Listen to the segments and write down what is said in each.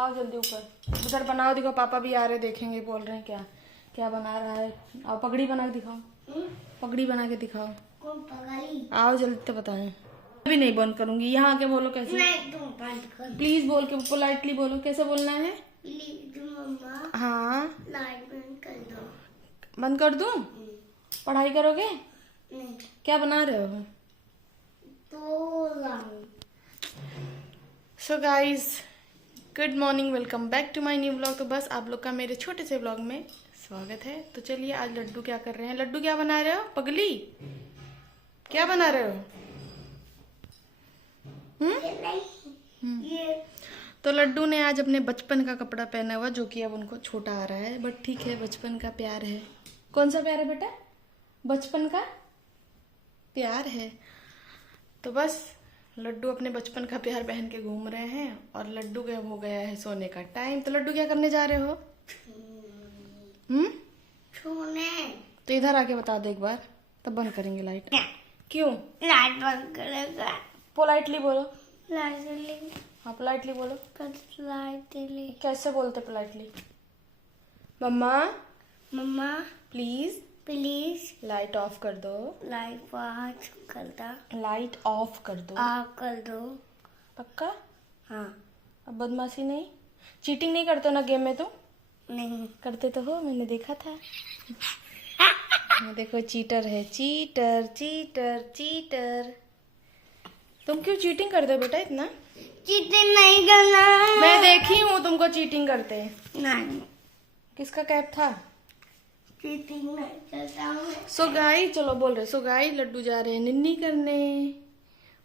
आओ जल्दी ऊपर, उधर बनाओ, दिखाओ पापा भी आ रहे देखेंगे, बोल रहे हैं क्या क्या बना रहा है। आओ पगड़ी बना के दिखाओ, पगड़ी बना के दिखाओ। कौन पगड़ी? आओ जल्दी तो बताएं। अभी नहीं बंद करूंगी, यहाँ आके बोलो कैसे। नहीं तुम बंद कर। प्लीज बोल के पोलाइटली बोलो, कैसे बोलना है। प्लीज मम्मा हाँ लाइट बंद कर दो। बंद कर दूं? पढ़ाई करोगे? नहीं क्या बना रहे हो? तो so guys good morning, welcome back to my new blog. तो बस आप लोग का मेरे छोटे से ब्लॉग में स्वागत है। तो चलिए आज लड्डू क्या कर रहे हैं। लड्डू क्या बना रहे हो? पगली क्या बना रहे हो? ये तो लड्डू ने आज अपने बचपन का कपड़ा पहना हुआ, जो कि अब उनको छोटा आ रहा है, बट ठीक है, बचपन का प्यार है। कौन सा प्यार है बेटा? बचपन का प्यार है। तो बस लड्डू अपने बचपन का प्यार पहन के घूम रहे हैं और लड्डू का हो गया है सोने का टाइम। तो लड्डू क्या करने जा रहे हो? सोने। तो इधर आके बता दो एक बार, तब बंद करेंगे लाइट। क्यों? लाइट बंद करेगा। पोलाइटली बोलो। लाइट हाँ पोलाइटली बोलो। लाइट कैसे बोलते पोलाइटली? मम्मा मम्मा प्लीज प्लीज लाइट ऑफ कर दो। लाइट ऑफ कर दो। लाइट ऑफ कर दो। ऑफ कर दो। पक्का? हाँ। अब बदमाशी नहीं, चीटिंग नहीं करते हो ना गेम में? तुम नहीं करते तो हो, मैंने देखा था। देखो चीटर है, चीटर चीटर चीटर। तुम क्यों चीटिंग करते हो बेटा इतना? चीटिंग नहीं करना। मैं देखी हूँ तुमको चीटिंग करते। नहीं किसका कैप था? चीटिंग नहीं करता हूँ। सो गाई चलो बोल रहे। सो गाई लड्डू जा रहे हैं निन्नी करने।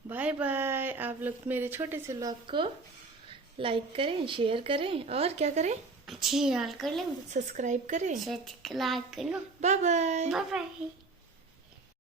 Bye bye. आप लोग मेरे छोटे से ब्लॉग को लाइक करें, शेयर करें और क्या करें? शेयर कर लो, सब्सक्राइब करें। सब्सक्राइब कर लो। Bye bye. Bye bye.